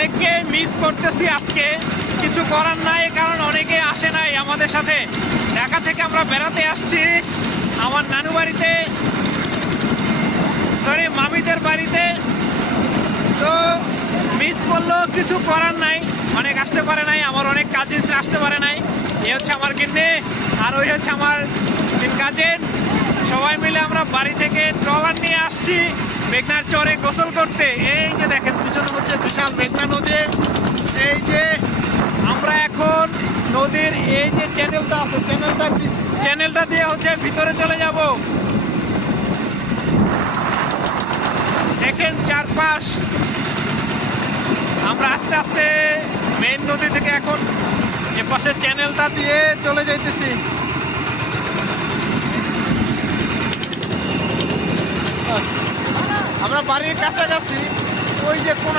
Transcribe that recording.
অনেককে মিস করতেছি আজকে, কিছু করার নাই, কারণ অনেকে আসে নাই আমাদের সাথে। ঢাকা থেকে আমরা বেড়াতে আসছি আমার নানু বাড়িতে, সরি মামিদের বাড়িতে। তো মিস করলেও কিছু করার নাই, অনেক আসতে পারে নাই, আমার অনেক কাজিনসরা আসতে পারে নাই। এ হচ্ছে আমার কিন্নে, আর ওই হচ্ছে আমার তিন কাজিন। সবাই মিলে আমরা বাড়ি থেকে ট্রলার নিয়ে আসছি মেঘনার চরে গোসল করতে। এই যে দেখেন পিছনে হচ্ছে বিশাল মেঘনা নদী। এই যে আমরা এখন নদীর এই যে চ্যানেলটা আছে, চ্যানেলটা দিয়ে হচ্ছে ভিতরে চলে যাব। দেখেন চারপাশ, আমরা আস্তে আস্তে মেইন নদী থেকে এখন এ পাশে চ্যানেলটা দিয়ে চলে যাইতেছি। আমরা বাড়ির কাছাকাছি, ওই যে কোন